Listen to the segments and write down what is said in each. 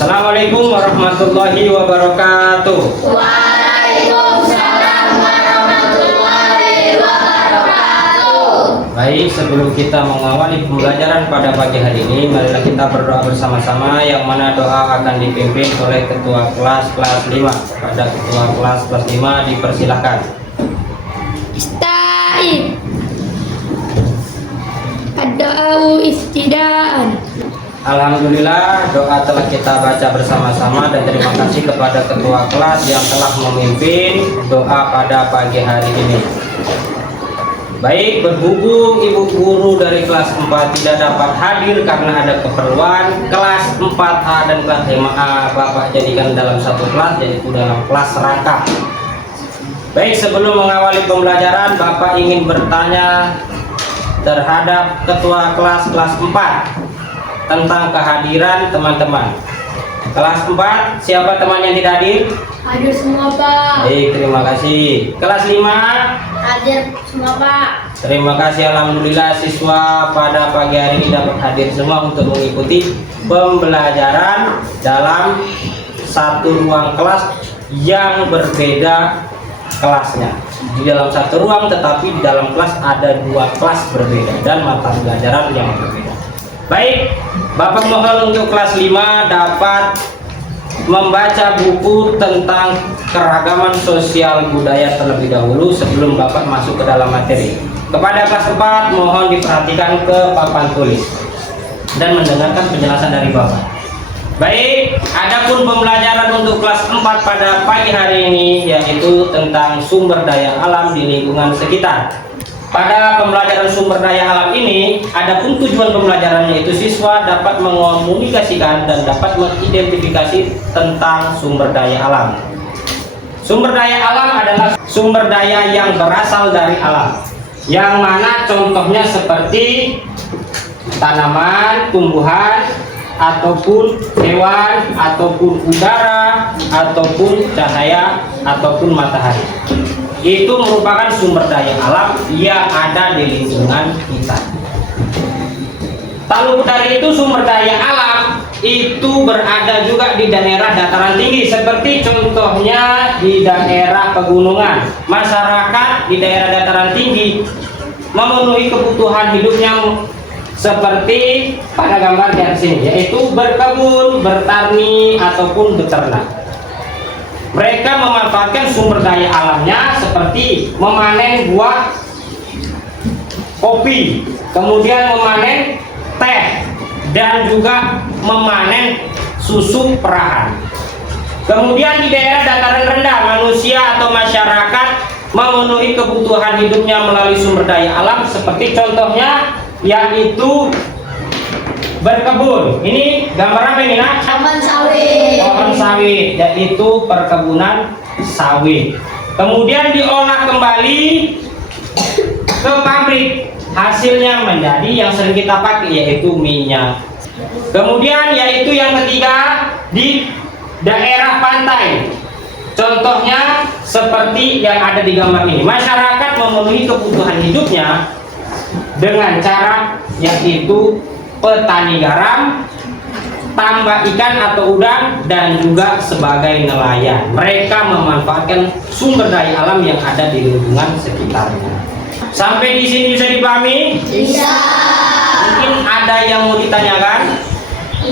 Assalamualaikum warahmatullahi wabarakatuh. Waalaikumsalam warahmatullahi wabarakatuh. Baik, sebelum kita mengawali pembelajaran pada pagi hari ini, marilah kita berdoa bersama-sama, yang mana doa akan dipimpin oleh ketua kelas 5. Pada ketua kelas 5 dipersilahkan. Ista'in. Ad-do'au istidaan. Alhamdulillah, doa telah kita baca bersama-sama dan terima kasih kepada ketua kelas yang telah memimpin doa pada pagi hari ini. Baik, berhubung ibu guru dari kelas 4 tidak dapat hadir karena ada keperluan, kelas 4A dan kelas 5A Bapak jadikan dalam satu kelas, yaitu dalam kelas rangka. Baik, sebelum mengawali pembelajaran, Bapak ingin bertanya terhadap ketua kelas 4 tentang kehadiran teman-teman. Kelas 4, siapa teman yang tidak hadir? Hadir semua, Pak. Baik, terima kasih. Kelas 5, Hadir semua, Pak. terima kasih. Alhamdulillah, siswa pada pagi hari ini dapat hadir semua untuk mengikuti pembelajaran dalam satu ruang kelas yang berbeda kelasnya. Di dalam satu ruang, tetapi di dalam kelas ada 2 kelas berbeda dan mata pelajaran yang berbeda. Baik, Bapak mohon untuk kelas 5 dapat membaca buku tentang keragaman sosial budaya terlebih dahulu sebelum Bapak masuk ke dalam materi. Kepada kelas 4 mohon diperhatikan ke papan tulis dan mendengarkan penjelasan dari Bapak. Baik, adapun pembelajaran untuk kelas 4 pada pagi hari ini yaitu tentang sumber daya alam di lingkungan sekitar. Pada pembelajaran sumber daya alam ini, adapun tujuan pembelajarannya itu siswa dapat mengomunikasikan dan dapat mengidentifikasi tentang sumber daya alam. Sumber daya alam adalah sumber daya yang berasal dari alam, yang mana contohnya seperti tanaman, tumbuhan, ataupun hewan, ataupun udara, ataupun cahaya, ataupun matahari. Itu merupakan sumber daya alam yang ada di lingkungan kita. Tak luput dari itu, sumber daya alam itu berada juga di daerah dataran tinggi, seperti contohnya di daerah pegunungan. Masyarakat di daerah dataran tinggi memenuhi kebutuhan hidupnya seperti pada gambar di sini, yaitu berkebun, bertani, ataupun beternak. Mereka memanfaatkan sumber daya alamnya seperti memanen buah kopi, kemudian memanen teh, dan juga memanen susu perahan. Kemudian di daerah dataran rendah, manusia atau masyarakat memenuhi kebutuhan hidupnya melalui sumber daya alam seperti contohnya yaitu berkebun. Ini gambar apa ini, Nak? Taman sawit. Pohon sawit, yaitu perkebunan sawit. Kemudian diolah kembali ke pabrik, hasilnya menjadi yang sering kita pakai yaitu minyak. Kemudian yaitu yang ketiga di daerah pantai. Contohnya seperti yang ada di gambar ini. Masyarakat memenuhi kebutuhan hidupnya dengan cara yaitu petani garam, tambak ikan atau udang, dan juga sebagai nelayan. Mereka memanfaatkan sumber daya alam yang ada di lingkungan sekitarnya. Sampai di sini bisa dipahami? Bisa. Mungkin ada yang mau ditanyakan?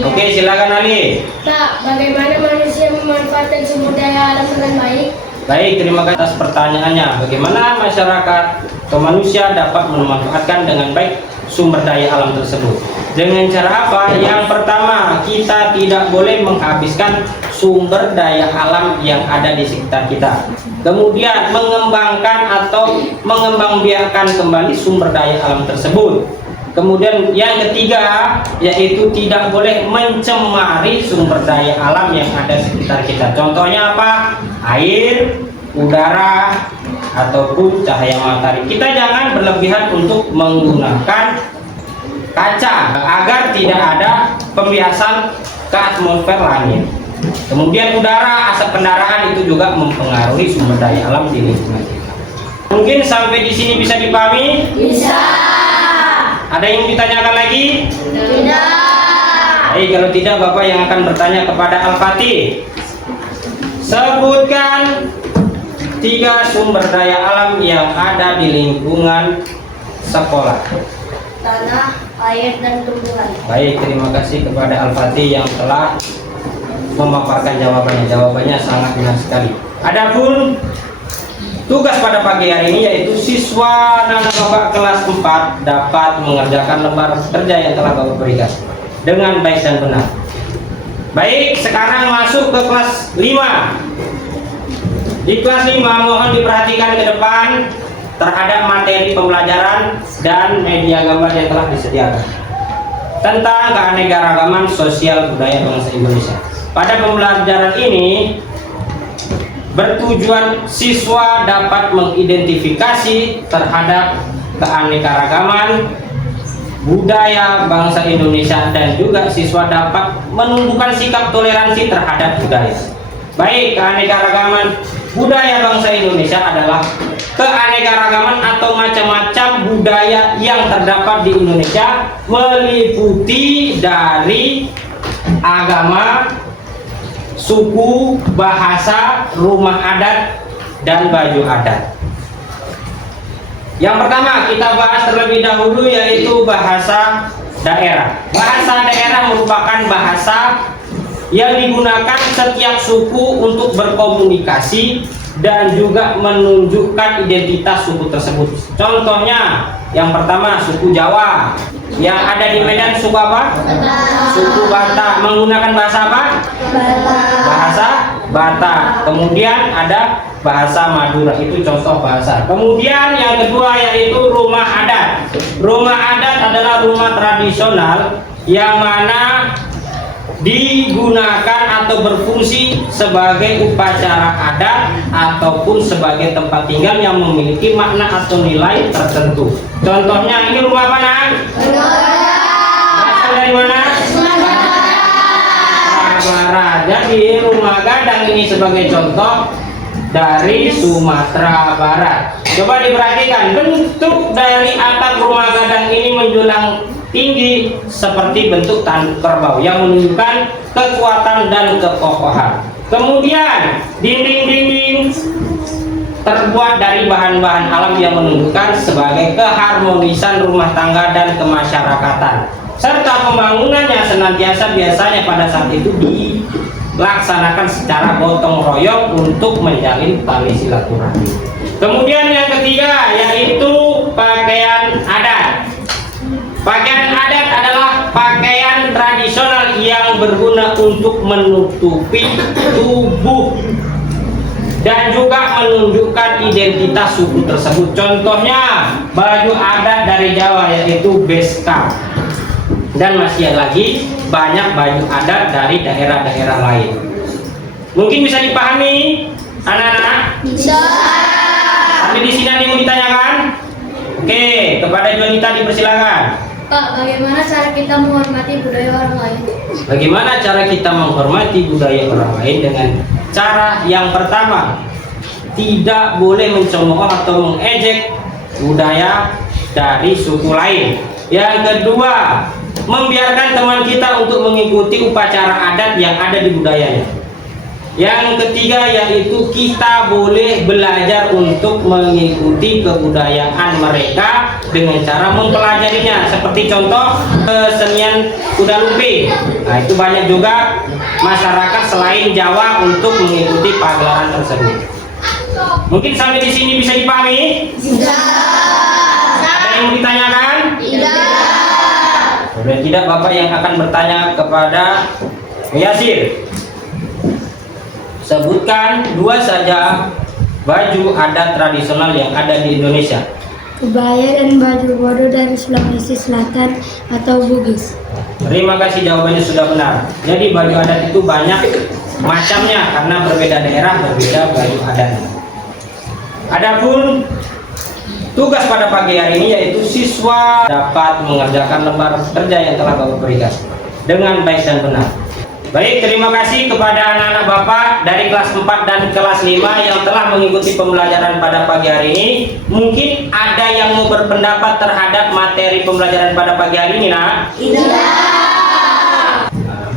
Oke, silakan Ali. Pak, bagaimana manusia memanfaatkan sumber daya alam dengan baik? Baik, terima kasih atas pertanyaannya. Bagaimana masyarakat atau manusia dapat memanfaatkan dengan baik sumber daya alam tersebut? Dengan cara apa? Yang pertama, kita tidak boleh menghabiskan sumber daya alam yang ada di sekitar kita. Kemudian mengembangkan atau mengembangbiakan kembali sumber daya alam tersebut. Kemudian yang ketiga yaitu tidak boleh mencemari sumber daya alam yang ada di sekitar kita. Contohnya apa? Air, udara, ataupun cahaya matahari. Kita jangan berlebihan untuk menggunakan kaca agar tidak ada pembiasan ke atmosfer langit. Kemudian udara, asap kendaraan itu juga mempengaruhi sumber daya alam di lingkungan kita. Mungkin sampai di sini bisa dipahami? Bisa. Ada yang ditanyakan lagi? Tidak. Baik, kalau tidak Bapak yang akan bertanya kepada Al-Fatih. Sebutkan 3 sumber daya alam yang ada di lingkungan sekolah. Tanah, air, dan tumbuhan. Baik, terima kasih kepada Al-Fatih yang telah memaparkan jawabannya. Jawabannya sangat benar sekali. Adapun tugas pada pagi hari ini yaitu siswa anak Bapak kelas 4 dapat mengerjakan lembar kerja yang telah Bapak berikan dengan baik dan benar. Baik, sekarang masuk ke kelas 5. Di kelas 5 mohon diperhatikan ke depan terhadap materi pembelajaran dan media gambar yang telah disediakan tentang keanekaragaman sosial budaya bangsa Indonesia. Pada pembelajaran ini bertujuan siswa dapat mengidentifikasi terhadap keanekaragaman budaya bangsa Indonesia dan juga siswa dapat menumbuhkan sikap toleransi terhadap budaya. Baik, keanekaragaman budaya bangsa Indonesia adalah keanekaragaman atau macam-macam budaya yang terdapat di Indonesia, meliputi dari agama, suku, bahasa, rumah adat, dan baju adat. Yang pertama kita bahas terlebih dahulu yaitu bahasa daerah. Bahasa daerah merupakan bahasa yang digunakan setiap suku untuk berkomunikasi dan juga menunjukkan identitas suku tersebut. Contohnya, yang pertama suku Jawa. Yang ada di Medan suku apa? Suku Batak. Menggunakan bahasa apa? Bahasa Batak. Kemudian ada bahasa Madura, itu contoh bahasa. Kemudian yang kedua yaitu rumah adat. Rumah adat adalah rumah tradisional yang mana digunakan atau berfungsi sebagai upacara adat ataupun sebagai tempat tinggal yang memiliki makna atau nilai tertentu. Contohnya ini rumah mana? Berasal dari mana? Barat. Jadi rumah gadang ini sebagai contoh dari Sumatera Barat. Coba diperhatikan bentuk dari atap rumah gadang ini menjulang tinggi seperti bentuk tanduk kerbau yang menunjukkan kekuatan dan kekokohan. Kemudian dinding-dinding terbuat dari bahan-bahan alam yang menunjukkan sebagai keharmonisan rumah tangga dan kemasyarakatan, serta pembangunannya senantiasa biasanya pada saat itu dilaksanakan secara gotong royong untuk menjalin tali silaturahmi. Kemudian yang ketiga yaitu pakaian adat. Pakaian adat adalah pakaian tradisional yang berguna untuk menutupi tubuh dan juga menunjukkan identitas suku tersebut. Contohnya baju adat dari Jawa yaitu beskap, dan masih lagi banyak baju adat dari daerah-daerah lain. Mungkin bisa dipahami anak-anak? Bisa. Sampai di sini ada yang mau ditanyakan? Oke, kepada Jonita dipersilakan. Pak, bagaimana cara kita menghormati budaya orang lain? Bagaimana cara kita menghormati budaya orang lain? Dengan cara yang pertama, tidak boleh mencemooh atau mengejek budaya dari suku lain. Yang kedua, membiarkan teman kita untuk mengikuti upacara adat yang ada di budayanya. Yang ketiga yaitu kita boleh belajar untuk mengikuti kebudayaan mereka dengan cara mempelajarinya, seperti contoh kesenian kuda lumping. Nah, itu banyak juga masyarakat selain Jawa untuk mengikuti pagelaran tersebut. Mungkin sampai di sini bisa dipahami? Bisa. Ada yang mau ditanyakan? Tidak. Kalau tidak, Bapak yang akan bertanya kepada Yasir. Sebutkan 2 saja baju adat tradisional yang ada di Indonesia. Kebaya dan baju bodo dari Sulawesi Selatan atau Bugis. Terima kasih, jawabannya sudah benar. Jadi baju adat itu banyak macamnya karena berbeda daerah berbeda baju adatnya. Adapun tugas pada pagi hari ini yaitu siswa dapat mengerjakan lembar kerja yang telah Bapak berikan dengan baik dan benar. Baik, terima kasih kepada anak-anak Bapak dari kelas 4 dan kelas 5 yang telah mengikuti pembelajaran pada pagi hari ini. Mungkin ada yang mau berpendapat terhadap materi pembelajaran pada pagi hari ini, nak? Tidak.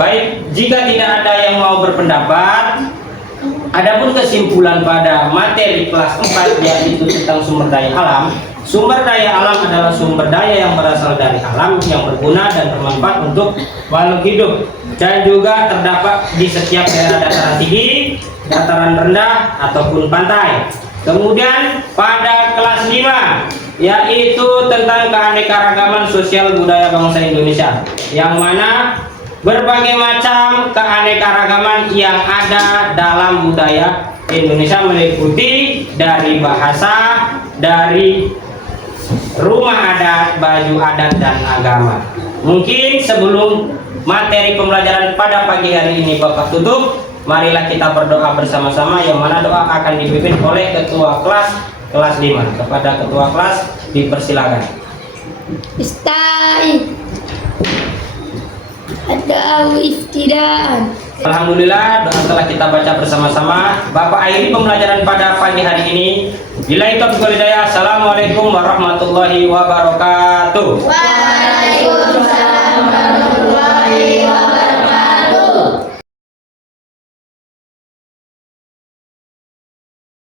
Baik, jika tidak ada yang mau berpendapat, adapun kesimpulan pada materi kelas 4 yaitu tentang sumber daya alam. Sumber daya alam adalah sumber daya yang berasal dari alam yang berguna dan bermanfaat untuk makhluk hidup dan juga terdapat di setiap daerah dataran tinggi, dataran rendah ataupun pantai. Kemudian pada kelas 5 yaitu tentang keanekaragaman sosial budaya bangsa Indonesia, yang mana berbagai macam keanekaragaman yang ada dalam budaya Indonesia meliputi dari bahasa, dari rumah adat, baju adat, dan agama. Mungkin sebelum materi pembelajaran pada pagi hari ini Bapak tutup, marilah kita berdoa bersama-sama, yang mana doa akan dipimpin oleh ketua kelas 5. Kepada ketua kelas dipersilakan. Istai. Ada iftidaan. Alhamdulillah, doa telah kita baca bersama-sama. Bapak akhiri pembelajaran pada pagi hari ini. Billahi taufiq wal hidayah. Assalamualaikum warahmatullahi wabarakatuh. Waalaikumsalam warahmatullahi